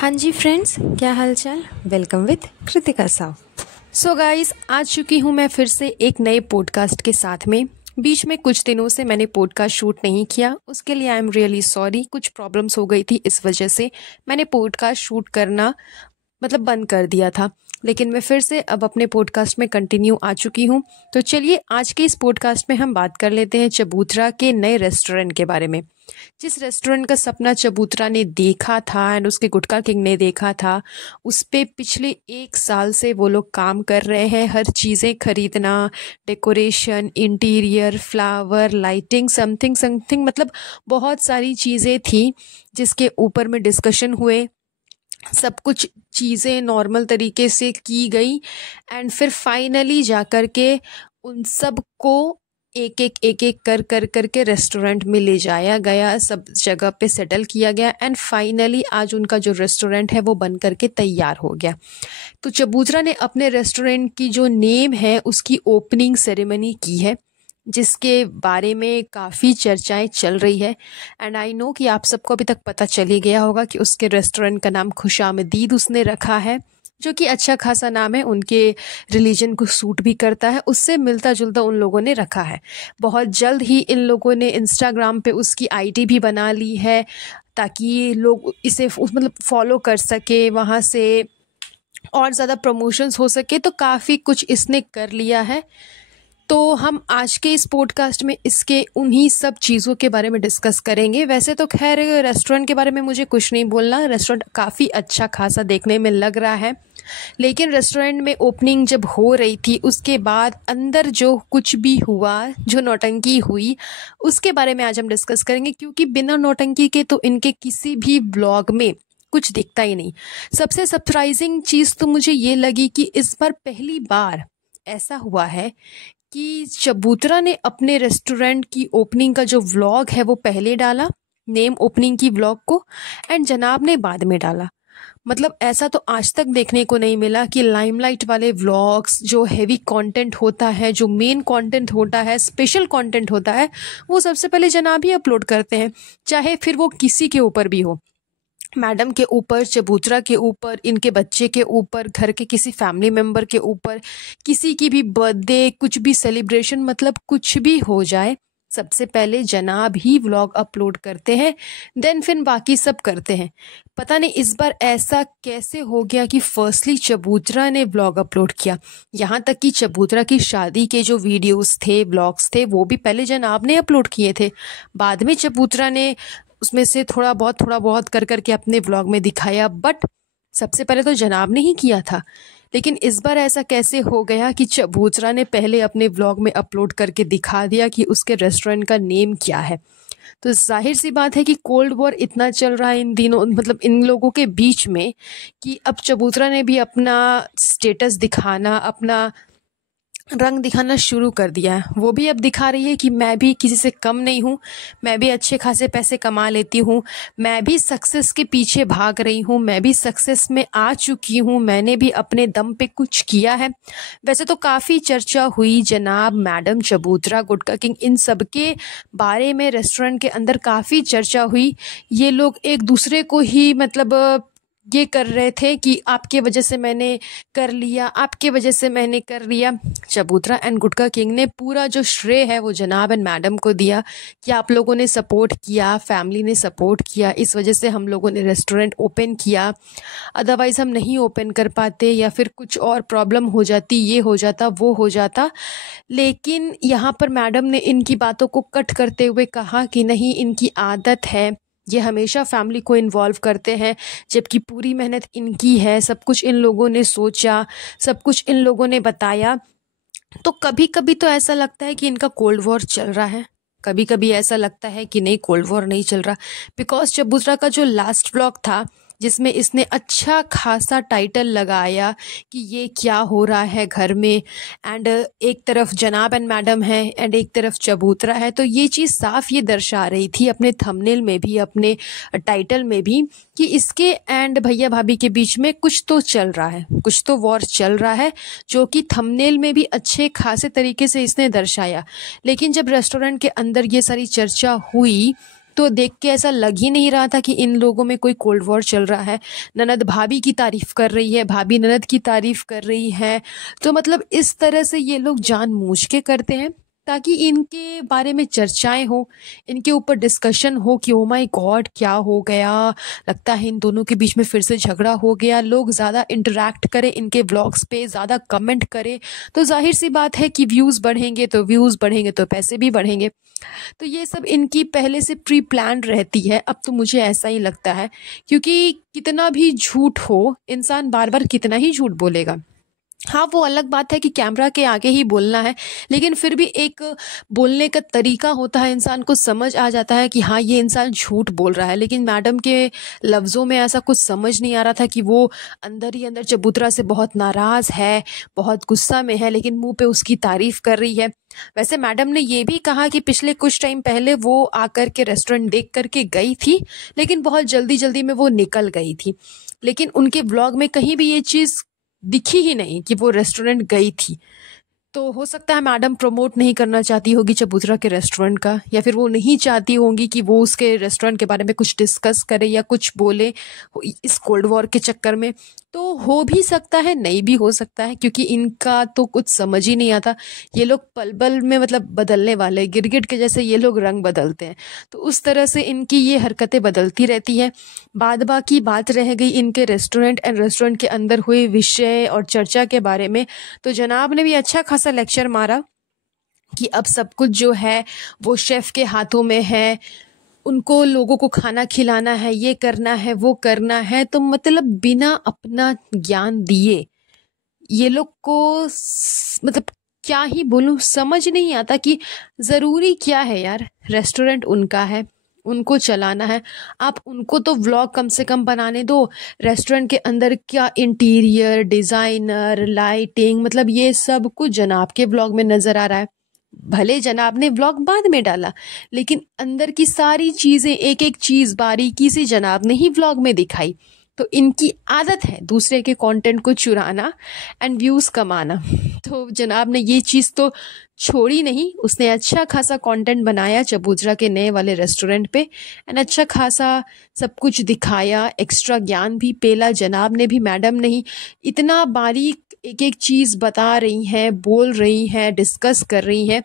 हाँ जी फ्रेंड्स, क्या हाल चाल। Welcome with Kritika Sao. So guys, आ चुकी हूँ मैं फिर से एक नए पॉडकास्ट के साथ में। बीच में कुछ दिनों से मैंने पॉडकास्ट शूट नहीं किया, उसके लिए आई एम रियली सॉरी। कुछ प्रॉब्लम्स हो गई थी, इस वजह से मैंने पॉडकास्ट शूट करना बंद कर दिया था। लेकिन मैं फिर से अब अपने पॉडकास्ट में कंटिन्यू आ चुकी हूँ। तो चलिए आज के इस पॉडकास्ट में हम बात कर लेते हैं चबूतरा के नए रेस्टोरेंट के बारे में। जिस रेस्टोरेंट का सपना चबूतरा ने देखा था एंड उसके गुटका किंग ने देखा था, उस पे पिछले 1 साल से वो लोग काम कर रहे हैं। हर चीज़ें खरीदना, decoration, interior, flower, lighting, something something, बहुत सारी चीज़ें थी जिसके ऊपर में डिस्कशन हुए। सब कुछ चीज़ें नॉर्मल तरीके से की गई एंड फिर फाइनली जाकर के उन सब को एक एक कर के रेस्टोरेंट में ले जाया गया, सब जगह पे सेटल किया गया एंड फाइनली आज उनका जो रेस्टोरेंट है वो बन करके तैयार हो गया। तो चबूतरा ने अपने रेस्टोरेंट की जो नेम है उसकी ओपनिंग सेरेमनी की है, जिसके बारे में काफ़ी चर्चाएं चल रही है एंड आई नो कि आप सबको अभी तक पता चल ही गया होगा कि उसके रेस्टोरेंट का नाम खुशामदीद उसने रखा है, जो कि अच्छा खासा नाम है, उनके रिलीजन को सूट भी करता है, उससे मिलता जुलता उन लोगों ने रखा है। बहुत जल्द ही इन लोगों ने इंस्टाग्राम पे उसकी आईडी भी बना ली है ताकि लोग इसे फॉलो कर सके, वहाँ से और ज़्यादा प्रमोशंस हो सके। तो काफ़ी कुछ इसने कर लिया है। तो हम आज के इस पॉडकास्ट में इसके उन्हीं सब चीज़ों के बारे में डिस्कस करेंगे। वैसे तो खैर रेस्टोरेंट के बारे में मुझे कुछ नहीं बोलना, रेस्टोरेंट काफ़ी अच्छा खासा देखने में लग रहा है। लेकिन रेस्टोरेंट में ओपनिंग जब हो रही थी उसके बाद अंदर जो कुछ भी हुआ, जो नौटंकी हुई, उसके बारे में आज हम डिस्कस करेंगे, क्योंकि बिना नौटंकी के तो इनके किसी भी ब्लॉग में कुछ दिखता ही नहीं। सबसे सरप्राइजिंग चीज़ तो मुझे ये लगी कि इस बार पहली बार ऐसा हुआ है कि चबूतरा ने अपने रेस्टोरेंट की ओपनिंग का जो व्लॉग है वो पहले डाला, नेम ओपनिंग की व्लॉग को, एंड जनाब ने बाद में डाला। ऐसा तो आज तक देखने को नहीं मिला कि लाइमलाइट वाले व्लॉग्स, जो हैवी कंटेंट होता है, जो मेन कंटेंट होता है, स्पेशल कंटेंट होता है, वो सबसे पहले जनाब ही अपलोड करते हैं, चाहे फिर वो किसी के ऊपर भी हो, मैडम के ऊपर, चबूतरा के ऊपर, इनके बच्चे के ऊपर, घर के किसी फैमिली मेम्बर के ऊपर, किसी की भी बर्थडे, कुछ भी सेलिब्रेशन, कुछ भी हो जाए, सबसे पहले जनाब ही व्लॉग अपलोड करते हैं, देन फिर बाकी सब करते हैं। पता नहीं इस बार ऐसा कैसे हो गया कि फर्स्टली चबूतरा ने व्लॉग अपलोड किया। यहाँ तक कि चबूतरा की शादी के जो वीडियोस थे, व्लॉग्स थे, वो भी पहले जनाब ने अपलोड किए थे, बाद में चबूतरा ने उसमें से थोड़ा बहुत कर करके अपने व्लॉग में दिखाया, बट सबसे पहले तो जनाब ने ही किया था। लेकिन इस बार ऐसा कैसे हो गया कि चबूतरा ने पहले अपने व्लॉग में अपलोड करके दिखा दिया कि उसके रेस्टोरेंट का नेम क्या है। तो जाहिर सी बात है कि कोल्ड वॉर इतना चल रहा है इन दिनों, इन लोगों के बीच में, कि अब चबूतरा ने भी अपना स्टेटस दिखाना, अपना रंग दिखाना शुरू कर दिया है। वो भी अब दिखा रही है कि मैं भी किसी से कम नहीं हूँ, मैं भी अच्छे खासे पैसे कमा लेती हूँ, मैं भी सक्सेस के पीछे भाग रही हूँ, मैं भी सक्सेस में आ चुकी हूँ, मैंने भी अपने दम पे कुछ किया है। वैसे तो काफ़ी चर्चा हुई जनाब, मैडम, चबूतरा, गुटका किंग, इन सब के बारे में रेस्टोरेंट के अंदर काफ़ी चर्चा हुई। ये लोग एक दूसरे को ही ये कर रहे थे कि आपके वजह से मैंने कर लिया, आपके वजह से मैंने कर लिया। चबूतरा एंड गुटका किंग ने पूरा जो श्रेय है वो जनाब एंड मैडम को दिया कि आप लोगों ने सपोर्ट किया, फैमिली ने सपोर्ट किया, इस वजह से हम लोगों ने रेस्टोरेंट ओपन किया, अदरवाइज़ हम नहीं ओपन कर पाते, या फिर कुछ और प्रॉब्लम हो जाती, ये हो जाता, वो हो जाता। लेकिन यहाँ पर मैडम ने इनकी बातों को कट करते हुए कहा कि नहीं, इनकी आदत है, ये हमेशा फैमिली को इन्वॉल्व करते हैं, जबकि पूरी मेहनत इनकी है, सब कुछ इन लोगों ने सोचा, सब कुछ इन लोगों ने बताया। तो कभी कभी तो ऐसा लगता है कि इनका कोल्ड वॉर चल रहा है, कभी कभी ऐसा लगता है कि नहीं, कोल्ड वॉर नहीं चल रहा। बिकॉज चबूतरा का जो लास्ट व्लॉग था, जिसमें इसने अच्छा खासा टाइटल लगाया कि ये क्या हो रहा है घर में, एंड एक तरफ जनाब एंड मैडम है एंड एक तरफ चबूतरा है, तो ये चीज़ साफ ये दर्शा रही थी अपने थंबनेल में भी, अपने टाइटल में भी, कि इसके एंड भैया भाभी के बीच में कुछ तो चल रहा है, कुछ तो वॉर चल रहा है, जो कि थंबनेल में भी अच्छे खासे तरीके से इसने दर्शाया। लेकिन जब रेस्टोरेंट के अंदर ये सारी चर्चा हुई तो देख के ऐसा लग ही नहीं रहा था कि इन लोगों में कोई कोल्ड वॉर चल रहा है। ननद भाभी की तारीफ कर रही है, भाभी ननद की तारीफ कर रही है। तो मतलब इस तरह से ये लोग जानबूझ के करते हैं ताकि इनके बारे में चर्चाएं हो, इनके ऊपर डिस्कशन हो कि ओ माय गॉड क्या हो गया, लगता है इन दोनों के बीच में फिर से झगड़ा हो गया। लोग ज़्यादा इंटरेक्ट करें इनके व्लॉग्स पे, ज़्यादा कमेंट करें, तो जाहिर सी बात है कि व्यूज़ बढ़ेंगे तो पैसे भी बढ़ेंगे। तो ये सब इनकी पहले से प्री प्लान रहती है। अब तो मुझे ऐसा ही लगता है, क्योंकि कितना भी झूठ हो, इंसान बार बार कितना ही झूठ बोलेगा। हाँ, वो अलग बात है कि कैमरा के आगे ही बोलना है, लेकिन फिर भी एक बोलने का तरीका होता है, इंसान को समझ आ जाता है कि हाँ ये इंसान झूठ बोल रहा है। लेकिन मैडम के लफ्ज़ों में ऐसा कुछ समझ नहीं आ रहा था कि वो अंदर ही अंदर चबूतरा से बहुत नाराज़ है, बहुत गुस्सा में है, लेकिन मुंह पे उसकी तारीफ कर रही है। वैसे मैडम ने ये भी कहा कि पिछले कुछ टाइम पहले वो आकर के रेस्टोरेंट देख करके गई थी, लेकिन बहुत जल्दी जल्दी में वो निकल गई थी। लेकिन उनके ब्लॉग में कहीं भी ये चीज़ दिखी ही नहीं कि वो रेस्टोरेंट गई थी। तो हो सकता है मैडम प्रमोट नहीं करना चाहती होगी चबूतरा के रेस्टोरेंट का, या फिर वो नहीं चाहती होंगी कि वो उसके रेस्टोरेंट के बारे में कुछ डिस्कस करे या कुछ बोले इस कोल्ड वॉर के चक्कर में। तो हो भी सकता है, नहीं भी हो सकता है, क्योंकि इनका तो कुछ समझ ही नहीं आता। ये लोग पल पल में मतलब बदलने वाले, गिरगिट के जैसे ये लोग रंग बदलते हैं। तो उस तरह से इनकी ये हरकतें बदलती रहती है। बाद बाकी बात रह गई इनके रेस्टोरेंट के अंदर हुए विषय और चर्चा के बारे में, तो जनाब ने भी अच्छा खासा लेक्चर मारा कि अब सब कुछ जो है वो शेफ़ के हाथों में है, उनको लोगों को खाना खिलाना है, ये करना है, वो करना है। तो मतलब बिना अपना ज्ञान दिए ये लोग को मतलब क्या ही बोलूं, समझ नहीं आता कि ज़रूरी क्या है यार। रेस्टोरेंट उनका है, उनको चलाना है। आप उनको तो व्लॉग कम से कम बनाने दो। रेस्टोरेंट के अंदर क्या इंटीरियर डिज़ाइनर, लाइटिंग, मतलब ये सब कुछ जनाब के व्लॉग में नज़र आ रहा है। भले जनाब ने व्लॉग बाद में डाला, लेकिन अंदर की सारी चीज़ें, एक एक चीज़ बारीकी से जनाब ने ही व्लॉग में दिखाई। तो इनकी आदत है दूसरे के कंटेंट को चुराना एंड व्यूज़ कमाना। तो जनाब ने ये चीज़ तो छोड़ी नहीं, उसने अच्छा खासा कंटेंट बनाया चबूतरा के नए वाले रेस्टोरेंट पे, एंड अच्छा खासा सब कुछ दिखाया, एक्स्ट्रा ज्ञान भी पेला जनाब ने भी, मैडम ने ही। इतना बारीक एक एक चीज़ बता रही हैं, बोल रही हैं, डिस्कस कर रही हैं,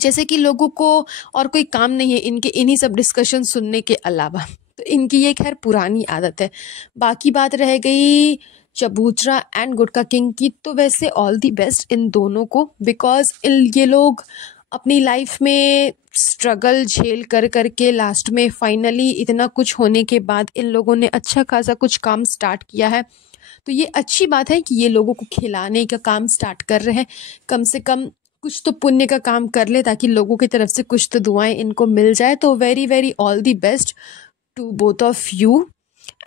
जैसे कि लोगों को और कोई काम नहीं है इनके इन्हीं सब डिस्कशन सुनने के अलावा। तो इनकी ये खैर पुरानी आदत है। बाकी बात रह गई चबूतरा एंड गुटका किंग की, तो वैसे ऑल दी बेस्ट इन दोनों को, बिकॉज ये लोग अपनी लाइफ में स्ट्रगल झेल कर करके लास्ट में फाइनली इतना कुछ होने के बाद इन लोगों ने अच्छा खासा कुछ काम स्टार्ट किया है। तो ये अच्छी बात है कि ये लोगों को खिलाने का काम स्टार्ट कर रहे हैं। कम से कम कुछ तो पुण्य का काम कर ले, ताकि लोगों की तरफ से कुछ तो दुआएं इनको मिल जाए। तो very very all the best to both of you.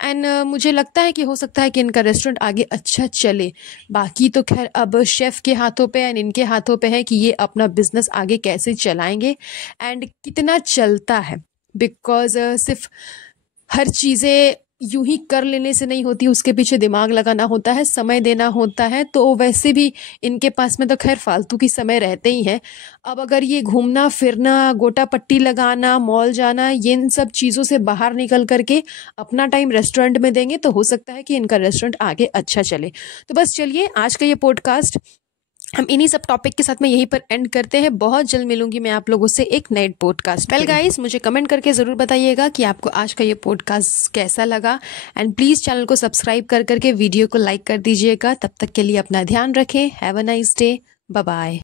And मुझे लगता है कि हो सकता है कि इनका रेस्टोरेंट आगे अच्छा चले। बाकी तो खैर अब शेफ़ के हाथों पे एंड इनके हाथों पे है कि ये अपना बिजनेस आगे कैसे चलाएंगे एंड कितना चलता है। बिकॉज सिर्फ हर चीज़ें यूं ही कर लेने से नहीं होती, उसके पीछे दिमाग लगाना होता है, समय देना होता है। तो वैसे भी इनके पास में तो खैर फालतू की समय रहते ही हैं। अब अगर ये घूमना फिरना, गोटा पट्टी लगाना, मॉल जाना, ये इन सब चीज़ों से बाहर निकल करके अपना टाइम रेस्टोरेंट में देंगे, तो हो सकता है कि इनका रेस्टोरेंट आगे अच्छा चले। तो बस चलिए, आज का ये पॉडकास्ट हम इन्हीं सब टॉपिक के साथ में यहीं पर एंड करते हैं। बहुत जल्द मिलूंगी मैं आप लोगों से एक नए पॉडकास्ट। वेल गाइस, मुझे कमेंट करके ज़रूर बताइएगा कि आपको आज का ये पॉडकास्ट कैसा लगा, एंड प्लीज़ चैनल को सब्सक्राइब कर करके वीडियो को लाइक कर दीजिएगा। तब तक के लिए अपना ध्यान रखें। Have a nice day. Bye bye.